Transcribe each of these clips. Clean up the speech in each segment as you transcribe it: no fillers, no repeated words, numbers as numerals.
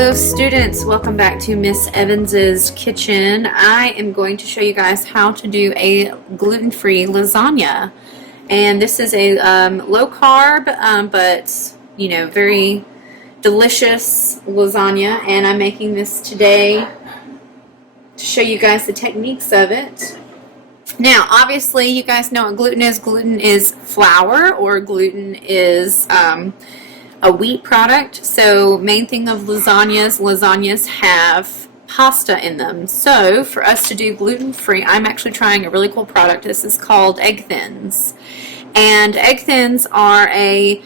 Hello students, welcome back to Miss Evans's kitchen. I am going to show you guys how to do a gluten-free lasagna, and this is a low carb but very delicious lasagna, and I'm making this today to show you guys the techniques of it. Now obviously you guys know what gluten is. Gluten is flour, or gluten is a wheat product. So main thing of lasagnas have pasta in them. So for us to do gluten-free, I'm actually trying a really cool product. This is called egg thins. And egg thins are a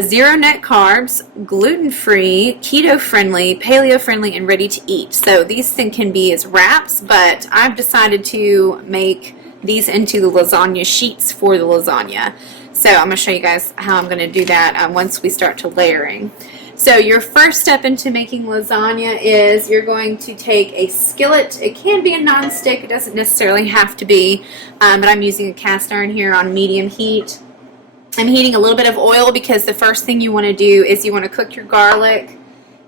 zero net carbs, gluten-free, keto-friendly, paleo-friendly, and ready to eat. So these things can be as wraps, but I've decided to make these into the lasagna sheets for the lasagna. So I'm going to show you guys how I'm going to do that once we start to layering. So your first step into making lasagna is you're going to take a skillet. It can be a non-stick. It doesn't necessarily have to be, but I'm using a cast iron here on medium heat. I'm heating a little bit of oil because the first thing you want to do is you want to cook your garlic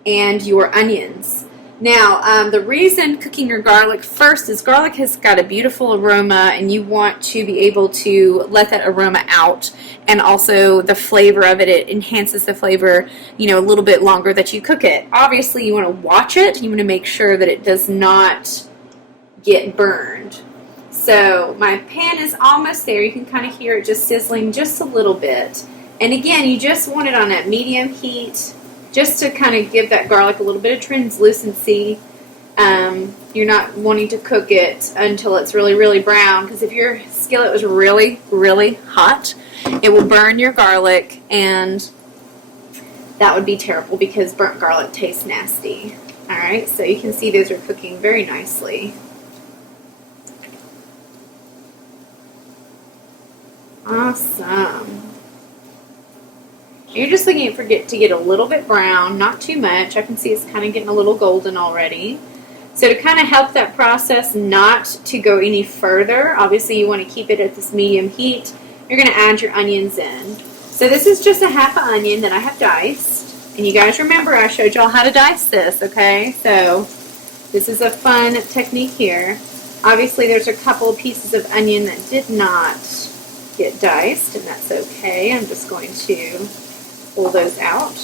and your onions. Now, the reason cooking your garlic first is garlic has got a beautiful aroma, and you want to be able to let that aroma out, and also the flavor of it, it enhances the flavor, a little bit longer that you cook it. Obviously, you want to watch it. You want to make sure that it does not get burned. So my pan is almost there. You can kind of hear it just sizzling just a little bit. And again, you just want it on that medium heat, just to kind of give that garlic a little bit of translucency. You're not wanting to cook it until it's really, really brown, because if your skillet was really, really hot, it will burn your garlic, and that would be terrible because burnt garlic tastes nasty. Alright, so you can see those are cooking very nicely. Awesome. You're just looking for it to get a little bit brown, not too much. I can see it's kind of getting a little golden already. So to kind of help that process not to go any further, obviously you want to keep it at this medium heat, you're going to add your onions in. So this is just a half an onion that I have diced. And you guys remember I showed y'all how to dice this, okay? So this is a fun technique here. Obviously there's a couple of pieces of onion that did not get diced, and that's okay. I'm just going to pull those out.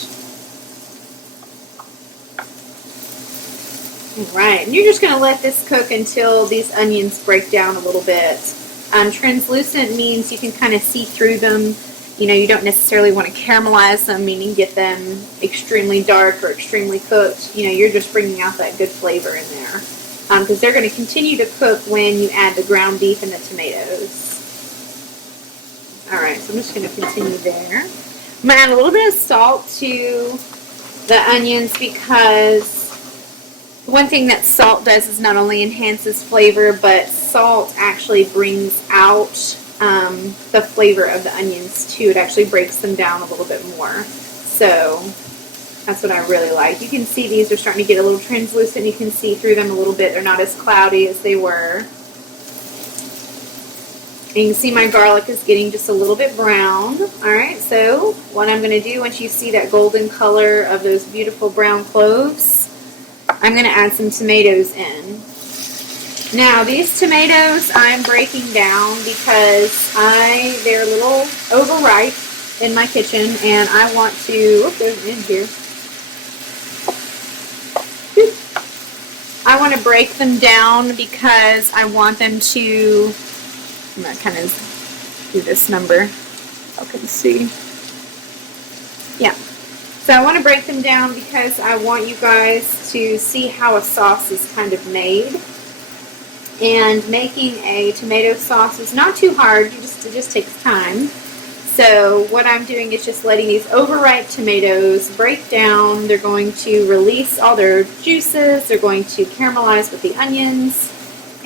Alright, and you're just going to let this cook until these onions break down a little bit. Translucent means you can kind of see through them. You don't necessarily want to caramelize them, meaning get them extremely dark or extremely cooked. You're just bringing out that good flavor in there. Because they're going to continue to cook when you add the ground beef and the tomatoes. Alright, so I'm just going to continue there. I'm going to add a little bit of salt to the onions, because one thing that salt does is not only enhances flavor, but salt actually brings out the flavor of the onions too. It actually breaks them down a little bit more. So that's what I really like. You can see these are starting to get a little translucent. You can see through them a little bit. They're not as cloudy as they were. And you can see my garlic is getting just a little bit brown. Alright, so what I'm going to do, once you see that golden color of those beautiful brown cloves, I'm going to add some tomatoes in. Now these tomatoes I'm breaking down because they're a little overripe in my kitchen, and I want to, there's in here. I want to break them down because I want them to, I'm going to kind of do this number so I can see. Yeah. So I want to break them down because I want you guys to see how a sauce is kind of made. And making a tomato sauce is not too hard. It just takes time. So what I'm doing is just letting these overripe tomatoes break down. They're going to release all their juices. They're going to caramelize with the onions.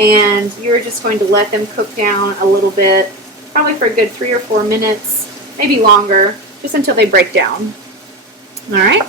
And you're just going to let them cook down a little bit, probably for a good 3 or 4 minutes, maybe longer, just until they break down. Alright?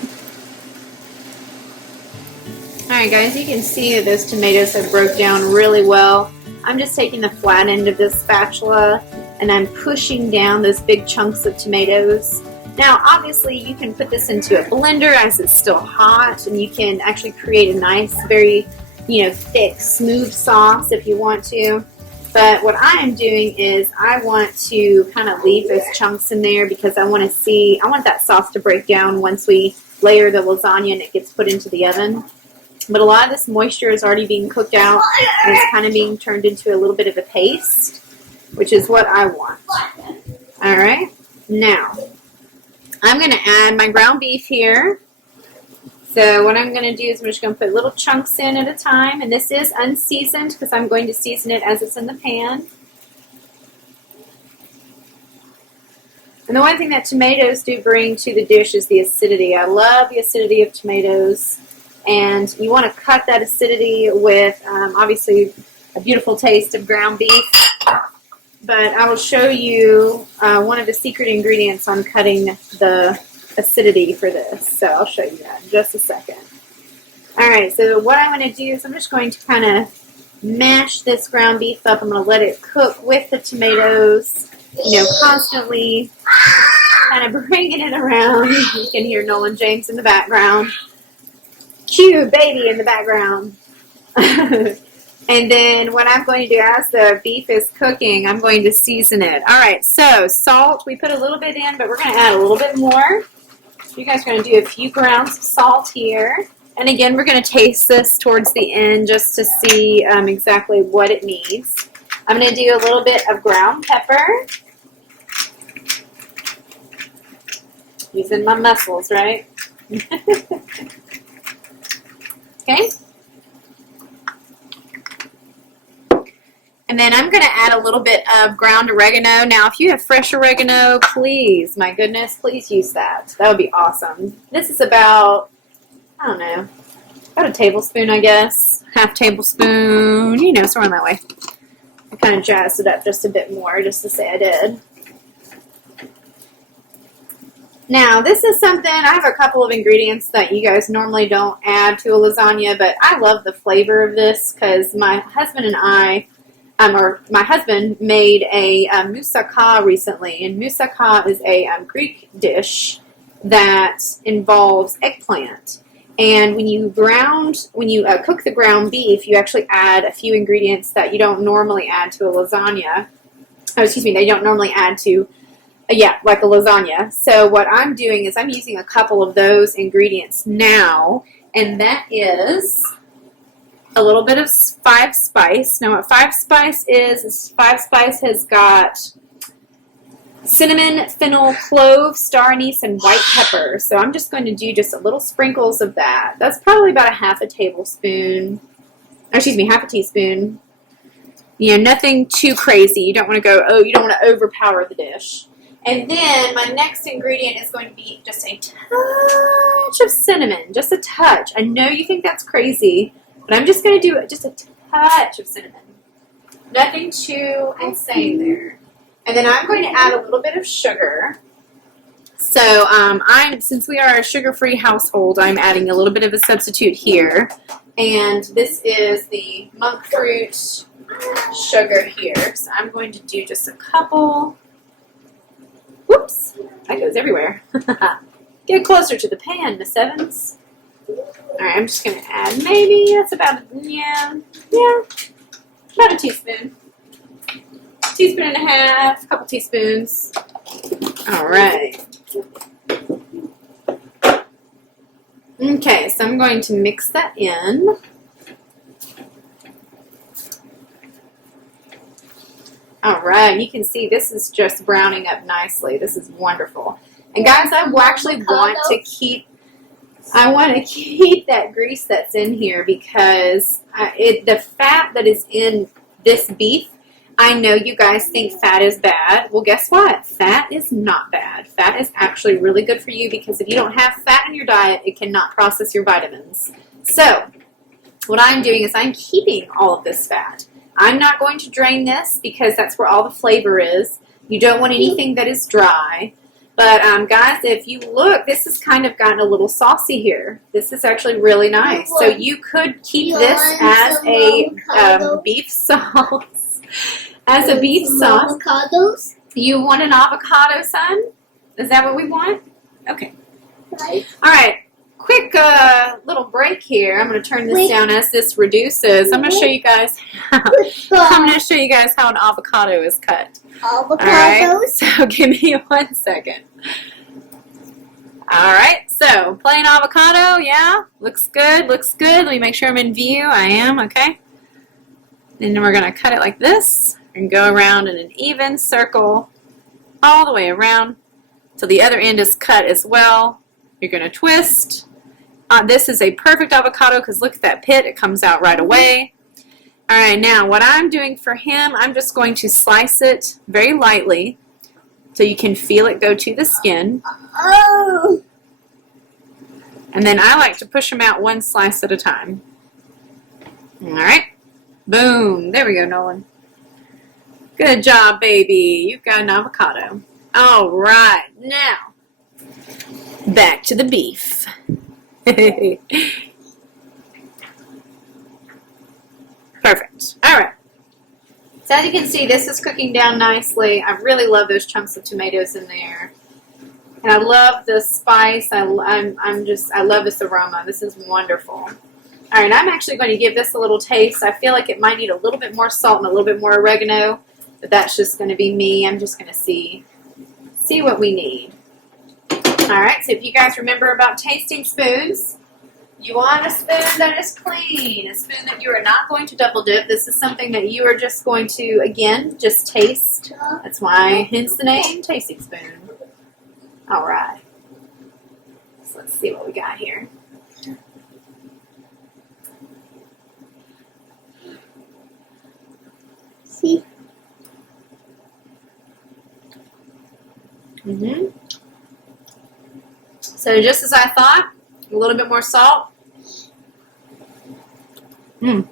Alright guys, you can see that those tomatoes have broke down really well. I'm just taking the flat end of this spatula and I'm pushing down those big chunks of tomatoes. Now, obviously, you can put this into a blender as it's still hot, and you can actually create a nice, very, thick, smooth sauce if you want to. But what I am doing is I want to kind of leave those chunks in there because I want that sauce to break down once we layer the lasagna and it gets put into the oven. But a lot of this moisture is already being cooked out and it's kind of being turned into a little bit of a paste, which is what I want. All right, now I'm going to add my ground beef here. So what I'm going to do is I'm just going to put little chunks in at a time, and this is unseasoned because I'm going to season it as it's in the pan. And the one thing that tomatoes do bring to the dish is the acidity. I love the acidity of tomatoes, and you want to cut that acidity with obviously a beautiful taste of ground beef. But I will show you one of the secret ingredients on cutting the acidity for this. So I'll show you that in just a second. Alright, so what I'm going to do is I'm just going to kind of mash this ground beef up. I'm going to let it cook with the tomatoes, constantly kind of bringing it around. You can hear Nolan James in the background. Cute baby in the background. And then what I'm going to do as the beef is cooking, I'm going to season it. Alright, so salt, we put a little bit in, but we're going to add a little bit more. You guys are going to do a few grounds of salt here. And again, we're going to taste this towards the end just to see exactly what it needs. I'm going to do a little bit of ground pepper. Using my muscles, right? Okay. And then I'm going to add a little bit of ground oregano. Now, if you have fresh oregano, please, my goodness, please use that. That would be awesome. This is about, I don't know, about a tablespoon, I guess. Half tablespoon, somewhere in that way. I kind of jazzed it up just a bit more, just to say I did. Now, this is something, I have a couple of ingredients that you guys normally don't add to a lasagna, but I love the flavor of this because my husband and I, my husband made a moussaka recently, and moussaka is a Greek dish that involves eggplant. And when you cook the ground beef, you actually add a few ingredients that you don't normally add to a lasagna. Oh, excuse me, they don't normally add to, like a lasagna. So what I'm doing is I'm using a couple of those ingredients now, and that is a little bit of 5 spice. Now what 5 spice is 5 spice has got cinnamon, fennel, clove, star anise, and white pepper. So I'm just going to do just a little sprinkles of that. That's probably about half a teaspoon. Nothing too crazy. You don't want to go, you don't want to overpower the dish. And then my next ingredient is going to be just a touch of cinnamon. Just a touch. I know you think that's crazy, but I'm just going to do just a touch of cinnamon. Nothing too insane there. And then I'm going to add a little bit of sugar. So since we are a sugar-free household, I'm adding a little bit of a substitute here. And this is the monk fruit sugar here. So I'm going to do just a couple. Whoops, that goes everywhere. Get closer to the pan, Miss Evans. Alright, I'm just going to add maybe, that's about, about a teaspoon. Teaspoon and a half, a couple teaspoons. Alright. Okay, so I'm going to mix that in. Alright, you can see this is just browning up nicely. This is wonderful. And guys, I actually want to keep that grease that's in here because the fat that is in this beef, I know you guys think fat is bad. Well, guess what? Fat is not bad. Fat is actually really good for you because if you don't have fat in your diet, it cannot process your vitamins. So, what I'm doing is I'm keeping all of this fat. I'm not going to drain this because that's where all the flavor is. You don't want anything that is dry. But guys, if you look, this has kind of gotten a little saucy here. This is actually really nice. So you could keep this as a beef sauce. As a beef sauce. Avocados? You want an avocado, son? Is that what we want? Okay. Right. All right. Quick little break here. I'm going to turn this down as this reduces. I'm going to show you guys how, an avocado is cut. Avocados. All right. So give me 1 second. All right. So plain avocado. Yeah. Looks good. Looks good. Let me make sure I'm in view. I am. Okay. Then we're going to cut it like this and go around in an even circle all the way around till the other end is cut as well. You're going to twist. This is a perfect avocado because look at that pit. It comes out right away. All right, now what I'm doing for him, I'm just going to slice it very lightly so you can feel it go to the skin. Oh. And then I like to push them out one slice at a time. All right. Boom. There we go, Nolan. Good job, baby. You've got an avocado. All right. Now, back to the beef. Perfect. All right. So as you can see, this is cooking down nicely. I really love those chunks of tomatoes in there. And I love the spice. I love this aroma. This is wonderful. All right, I'm actually going to give this a little taste. I feel like it might need a little bit more salt and a little bit more oregano, but that's just going to be me. I'm just going to see what we need. All right, so if you guys remember about tasting spoons, you want a spoon that is clean, a spoon that you are not going to double dip. This is something that you are just going to, again, just taste. That's why, hence the name, tasting spoon. All right. So let's see what we got here. See? So just as I thought, a little bit more salt. But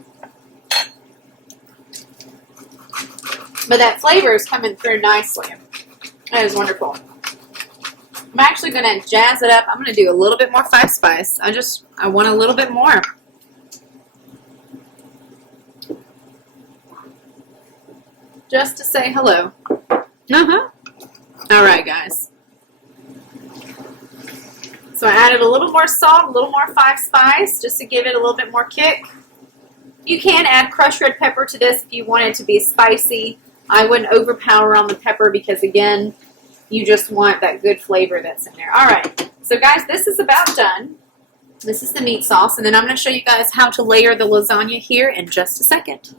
that flavor is coming through nicely. That is wonderful. I'm actually going to jazz it up. I'm going to do a little bit more 5 spice. I want a little bit more. Just to say hello. All right, guys. So I added a little more salt, a little more 5 spice, just to give it a little bit more kick. You can add crushed red pepper to this if you want it to be spicy. I wouldn't overpower on the pepper because, again, you just want that good flavor that's in there. All right. So, guys, this is about done. This is the meat sauce, and then I'm going to show you guys how to layer the lasagna here in just a second.